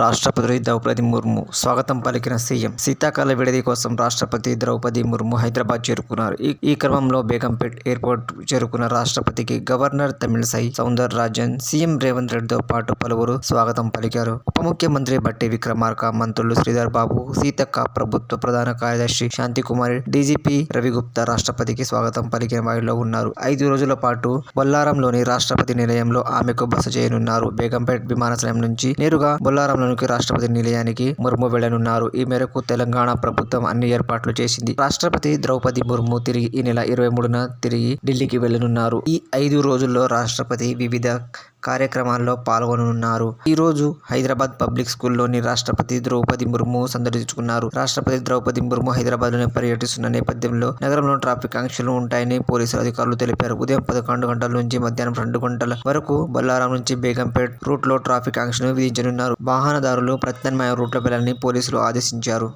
రాష్ట్రపతి ద్రౌపది ముర్ము స్వాగతం పలికిన సీఎం. శీతాకాల విడిది కోసం రాష్ట్రపతి ద్రౌపది ముర్ము హైదరాబాద్ చేరుకున్నారు. ఈ క్రమంలో బేగంపేట్ ఎయిర్పోర్ట్ చేరుకున్న రాష్ట్రపతికి గవర్నర్ తమిళిసై సౌందరరాజన్, సీఎం రేవంత్ రెడ్డితో పాటు పలువురు స్వాగతం పలికారు. ఉప ముఖ్యమంత్రి భట్టి విక్రమార్క, మంత్రులు శ్రీధర్ బాబు, సీతక్క, ప్రభుత్వ ప్రధాన కార్యదర్శి శాంతికుమారి, డీజీపీ రవిగుప్తా రాష్ట్రపతికి స్వాగతం పలికిన వారిలో ఉన్నారు. 5 రోజుల పాటు బొల్లారంలోని రాష్ట్రపతి నిలయంలో ఆమెకు బస చేయనున్నారు. బేగంపేట్ విమానాశ్రయం నుంచి నేరుగా బొల్లారంలోనికి రాష్ట్రపతి నిలయానికి ముర్ము వెళ్లనున్నారు. ఈ మేరకు తెలంగాణ ప్రభుత్వం అన్ని ఏర్పాట్లు చేసింది. రాష్ట్రపతి ద్రౌపది ముర్ము తిరిగి ఈ నెల 23న తిరిగి ఢిల్లీకి వెళ్లనున్నారు. ఈ 5 రోజుల్లో రాష్ట్రపతి వివిధ కార్యక్రమాల్లో పాల్గొననున్నారు. ఈ రోజు హైదరాబాద్ పబ్లిక్ స్కూల్లోని రాష్ట్రపతి ద్రౌపది ముర్ము సందర్శించుకున్నారు. రాష్ట్రపతి ద్రౌపది ముర్ము హైదరాబాద్లోనే పర్యటిస్తున్న నేపథ్యంలో నగరంలో ట్రాఫిక్ ఆంక్షలు ఉంటాయని పోలీసులు అధికారులు తెలిపారు. ఉదయం 11 గంటల నుంచి మధ్యాహ్నం 2 గంటల వరకు బొల్లారం నుంచి బేగంపేట్ రూట్లో ట్రాఫిక్ ఆంక్షలు విధించనున్నారు. వాహనదారులు ప్రత్యామ్నాయ రూట్లో వెళ్లాలని పోలీసులు ఆదేశించారు.